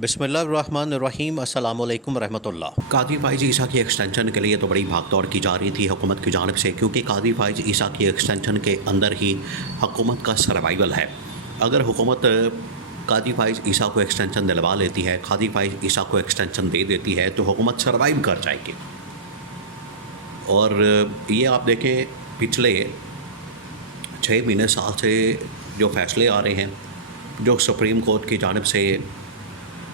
बिस्मिल्लाहिर्रहमानिर्रहीम अस्सलामुअलैकुम रहमतुल्लाह। कादी फ़ाइज़ ईसा की एक्सटेंशन के लिए तो बड़ी भागदौड़ की जा रही थी हुकूमत की जानिब से, क्योंकि कादी फ़ाइज़ ईसा की एक्सटेंशन के अंदर ही हुकूमत का सर्वाइवल है। अगर हुकूमत कादी फ़ाइज़ ईसा को एक्सटेंशन दिलवा लेती है, कादी फ़ाइज़ ईसा को एक्सटेंशन दे देती है, तो हुकूमत सर्वाइव कर जाएगी। और ये आप देखें, पिछले 6 महीने साल से जो फ़ैसले आ रहे हैं, जो सुप्रीम कोर्ट की जानिब से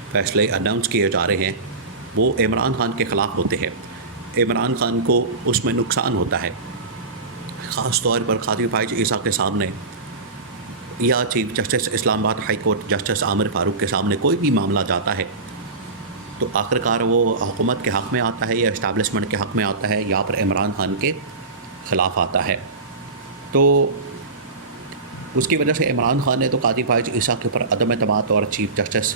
फ़ैसले अनाउंस किए जा रहे हैं, वो इमरान खान के ख़िलाफ़ होते हैं। इमरान खान को उसमें नुकसान होता है। ख़ास तौर पर कादी फ़ाइज़ ईसा के सामने या chief justice Islamabad high court justice Aamir Farooq के सामने कोई भी मामला जाता है, तो आखिरकार वो हुकूमत के हक़ में आता है या इस्टेब्लिशमेंट के हक़ में आता है या फिर इमरान खान के ख़िलाफ़ आता है। तो उसकी वजह से इमरान खान ने तो कादी फ़ाइज़ ईसा के ऊपर अदम एतमाद और chief justice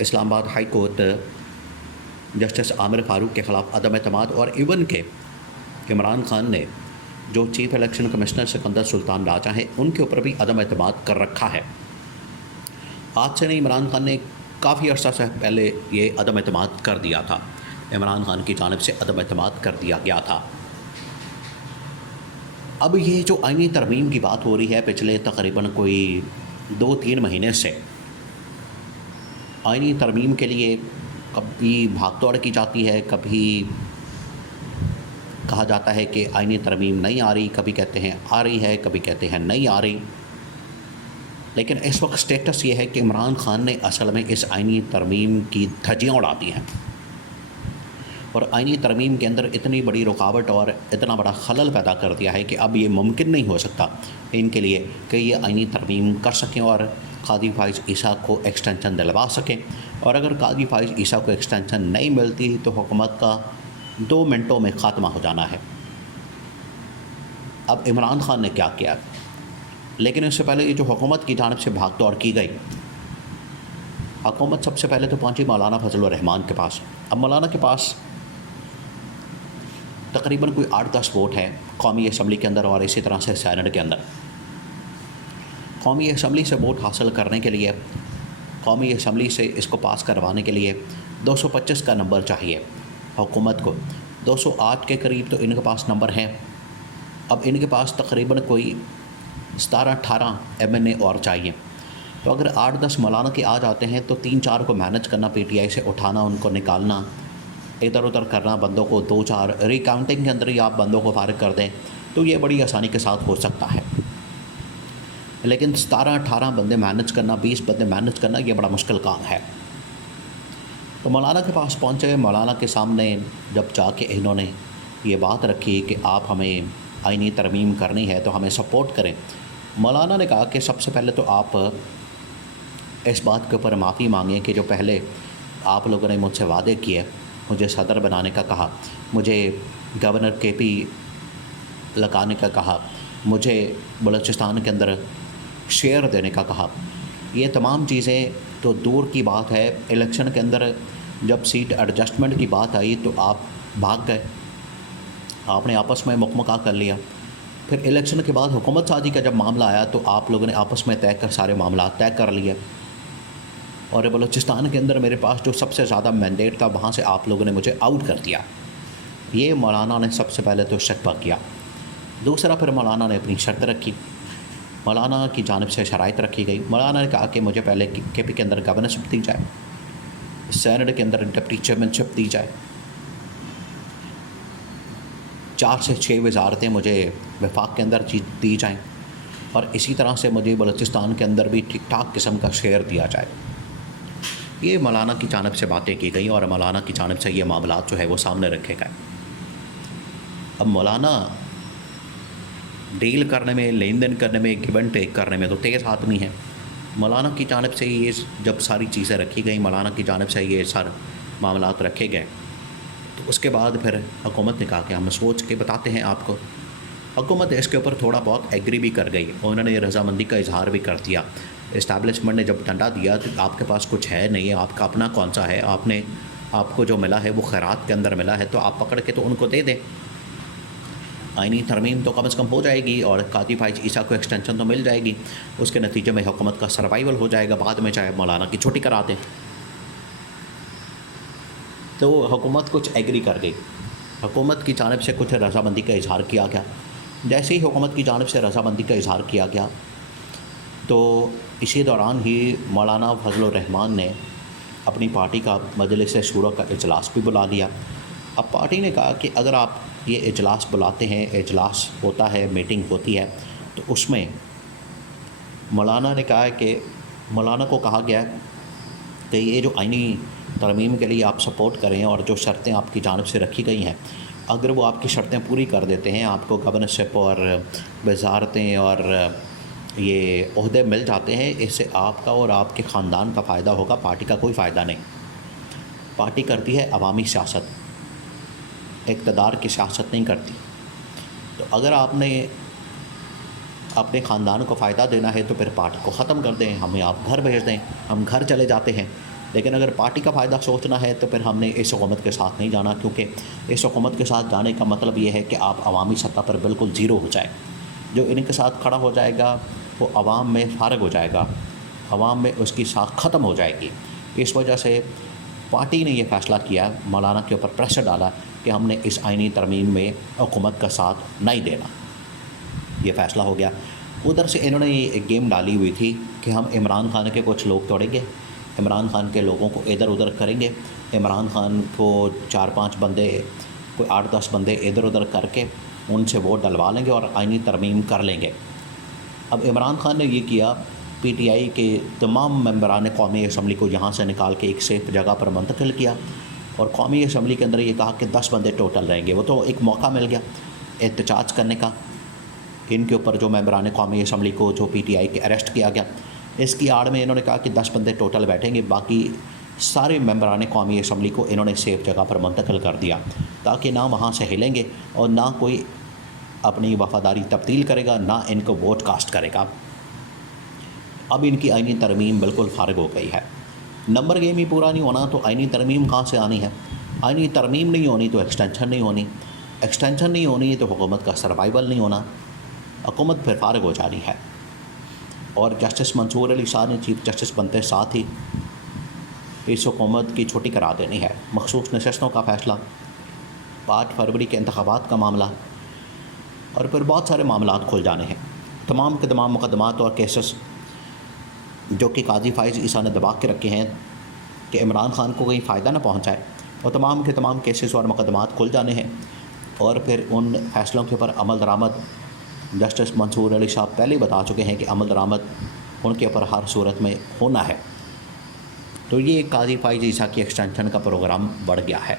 Islamabad high court justice Aamir Farooq के ख़िलाफ़ अदम एतमाद, और इवन के इमरान खान ने जो chief election commissioner Sikandar Sultan Raja हैं, उनके ऊपर भी अदम एतमाद कर रखा है। आज से नहीं, इमरान खान ने काफ़ी अर्सा से पहले ये अदम एतमाद कर दिया था। इमरान खान की जानिब से अदम एतमाद कर दिया गया था। अब ये जो आईनी तरमीम की बात हो रही है, पिछले तकरीबन कोई 2-3 महीने से आईनी तरमीम के लिए कभी भागदौड़ की जाती है, कभी कहा जाता है कि आईनी तरमीम नहीं आ रही, कभी कहते हैं आ रही है, कभी कहते हैं नहीं आ रही। लेकिन इस वक्त स्टेटस ये है कि इमरान खान ने असल में इस आईनी तरमीम की धज्जियाँ उड़ा दी हैं, और आईनी तरमीम के अंदर इतनी बड़ी रुकावट और इतना बड़ा खलल पैदा कर दिया है कि अब ये मुमकिन नहीं हो सकता इनके लिए कि ये आईनी तरमीम कर सकें और कादी फ़ाइज़ ईसा को एक्सटेंशन दिलवा सकें। और अगर कादी फ़ाइज़ ईसा को एक्सटेंशन नहीं मिलती तो हुकूमत का 2 मिनटों में ख़ात्मा हो जाना है। अब इमरान खान ने क्या किया, लेकिन इससे पहले ये जो हुकूमत की जानिब से भागदौड़ की गई, हुकूमत सबसे पहले तो पहुंची मौलाना फजलुर रहमान के पास। अब मौलाना के पास तकरीबन कोई 8-10 वोट हैं कौमी असम्बली के अंदर और इसी तरह से सेनेट के अंदर। कौमी असम्बली से वोट हासिल करने के लिए, कौमी असम्बली से इसको पास करवाने के लिए 225 का नंबर चाहिए हुकूमत को। 208 के करीब तो इनके पास नंबर हैं। अब इनके पास तकरीबन कोई 17-18 एमएनए और चाहिए। तो अगर 8-10 मौलाना के आ जाते हैं तो 3-4 को मैनेज करना, पीटीआई से उठाना, उनको निकालना, इधर उधर करना बंदों को, 2-4 रिकाउंटिंग के अंदर ही आप बंदों को फारिग कर दें, तो ये बड़ी आसानी के साथ हो सकता है। लेकिन 17-18 बंदे मैनेज करना, 20 बंदे मैनेज करना, ये बड़ा मुश्किल काम है। तो मौलाना के पास पहुँचे। मौलाना के सामने जब जाके इन्होंने ये बात रखी कि आप हमें आईनी तरमीम करनी है तो हमें सपोर्ट करें, मौलाना ने कहा कि सबसे पहले तो आप इस बात के ऊपर माफ़ी मांगें कि जो पहले आप लोगों ने मुझसे वादे किए, मुझे सदर बनाने का कहा, मुझे गवर्नर केपी लगाने का कहा, मुझे बलूचिस्तान के अंदर शेयर देने का कहा, ये तमाम चीज़ें तो दूर की बात है। इलेक्शन के अंदर जब सीट एडजस्टमेंट की बात आई तो आप भाग गए, आपने आपस में मुकमका कर लिया। फिर इलेक्शन के बाद हुकूमत साजी का जब मामला आया तो आप लोगों ने आपस में तय कर सारे मामला तय कर लिए, और बलूचिस्तान के अंदर मेरे पास जो सबसे ज़्यादा मैंडेट था, वहाँ से आप लोगों ने मुझे आउट कर दिया। ये मौलाना ने सबसे पहले तो शिकवा किया। दूसरा, फिर मौलाना ने अपनी शर्त रखी, मौलाना की जानिब से शराइत रखी गई। मौलाना ने कहा कि मुझे पहले केपी के अंदर गवर्नरशिप दी जाए, सेनेट के अंदर डिप्टी चेयरमैनशिप दी जाए, 4 से 6 वजारतें मुझे वफाक के अंदर दी जाएँ, और इसी तरह से मुझे बलूचिस्तान के अंदर भी ठीक ठाक किस्म का शेयर दिया जाए। ये मौलाना की जानिब से बातें की गई और मौलाना की जानिब से ये मामला जो है वो सामने रखे गए। अब मौलाना डील करने में, लेन देन करने में, गिव एंड टेक करने में तो तेज़ आदमी है। मौलाना की जानिब से ये जब सारी चीज़ें रखी गई, मौलाना की जानिब से ये सारे मामला रखे गए, तो उसके बाद फिर हुकूमत ने कहा कि हम सोच के बताते हैं आपको। हुकूमत इसके ऊपर थोड़ा बहुत एग्री भी कर गई, उन्होंने रजामंदी का इजहार भी कर दिया। इस्टेब्लिशमेंट ने जब डंडा दिया तो आपके पास कुछ है नहीं है, आपका अपना कौन सा है, आपको जो मिला है वो खैरात के अंदर मिला है, तो आप पकड़ के तो उनको दे दें। आईनी तरमीम तो कम से कम हो जाएगी और कादी फ़ाइज़ ईसा को एक्सटेंशन तो मिल जाएगी। उसके नतीजे में हुकूमत का सर्वाइवल हो जाएगा, बाद में चाहे मौलाना की छुट्टी करा दें। तो हुकूमत कुछ एग्री कर गई, हुकूमत की जानिब से कुछ रज़ामंदी का इज़हार किया गया। जैसे ही हुकूमत की जानिब से रज़ामंदी का इज़हार किया गया तो इसी दौरान ही मौलाना फजल रहमान ने अपनी पार्टी का मजलिस शूरा का इजलास भी बुला लिया। अब पार्टी ने कहा कि अगर आप ये इजलास बुलाते हैं, इजलास होता है, मीटिंग होती है, तो उसमें मौलाना ने कहा है कि मौलाना को कहा गया कि ये जो आइनी तरमीम के लिए आप सपोर्ट करें और जो शर्तें आपकी जानिब से रखी गई हैं, अगर वो आपकी शर्तें पूरी कर देते हैं, आपको गवर्नरशिप और वजारतें और ये ओहदे मिल जाते हैं, इससे आपका और आपके ख़ानदान का फ़ायदा होगा, पार्टी का कोई फ़ायदा नहीं। पार्टी करती है अवामी सियासत, इक़्तिदार की सियासत नहीं करती। तो अगर आपने अपने ख़ानदान को फ़ायदा देना है तो फिर पार्टी को ख़त्म कर दें, हमें आप घर भेज दें, हम घर चले जाते हैं। लेकिन अगर पार्टी का फ़ायदा सोचना है तो फिर हमने इस हुकूमत के साथ नहीं जाना, क्योंकि इस हुकूमत के साथ जाने का मतलब ये है कि आप अवामी सतह पर बिल्कुल ज़ीरो हो जाए। जो इनके साथ खड़ा हो जाएगा वो अवाम में फ़ारग हो जाएगा, अवाम में उसकी साख ख़त्म हो जाएगी। इस वजह से पार्टी ने यह फ़ैसला किया, मौलाना के ऊपर प्रेशर डाला कि हमने इस आइनी तरमीम में हुकूमत का साथ नहीं देना। ये फ़ैसला हो गया। उधर से इन्होंने ये एक गेम डाली हुई थी कि हम इमरान खान के कुछ लोग तोड़ेंगे, इमरान खान के लोगों को इधर उधर करेंगे, इमरान खान को 4-5 बंदे, कोई 8-10 बंदे इधर उधर करके उनसे वोट डलवा लेंगे और आइनी तरमीम कर लेंगे। अब इमरान खान ने ये किया, पीटीआई के तमाम मेंबरान कौमी असम्बली को यहाँ से निकाल के एक सेफ जगह पर मुंतकिल किया और कौमी असम्बली के अंदर ये कहा कि 10 बंदे टोटल रहेंगे। वो तो एक मौका मिल गया एहतजाज करने का, इनके ऊपर जो मेंबरान कौमी असम्बली को जो पीटीआई के अरेस्ट किया गया, इसकी आड़ में इन्होंने कहा कि 10 बंदे टोटल बैठेंगे, बाकी सारे मेंबरान कौमी असम्बली को इन्होंने सेफ जगह पर मुंतकिल कर दिया ताकि ना वहाँ से हिलेंगे और ना कोई अपनी वफ़ादारी तब्दील करेगा, ना इनको वोट कास्ट करेगा। अब इनकी आइनी तरमीम बिल्कुल फ़ारिग हो गई है। नंबर गेम ही पूरा नहीं होना तो आइनी तरमीम कहाँ से आनी है? आइनी तरमीम नहीं होनी तो एक्सटेंशन नहीं होनी, एक्सटेंशन नहीं होनी तो हुकूमत का सर्वाइवल नहीं होना, हुकूमत फिर फ़ारिग हो जानी है। और जस्टिस मंसूर अली शाह ने चीफ जस्टिस बनते साथ ही इस हुकूमत की छुट्टी करा देनी है। मखसूस नशस्तों का फ़ैसला, 5 फरवरी के इंतखाबात का मामला और फिर बहुत सारे मामलात खुल जाने हैं। तमाम के तमाम मुकदमात और केसेस जो कि काजी फ़ाइज़ ईसा ने दबा के रखे हैं कि इमरान खान को कहीं फ़ायदा ना पहुँचाए, और तमाम के तमाम केसेस और मुकदमात खुल जाने हैं और फिर उन फ़ैसलों के ऊपर अमल दरामद जस्टिस मंसूर अली शाह पहले ही बता चुके हैं कि अमल दरामद उनके ऊपर हर सूरत में होना है। तो ये काजी फ़ाइज़ ईसा की एक्सटेंशन का प्रोग्राम बढ़ गया है।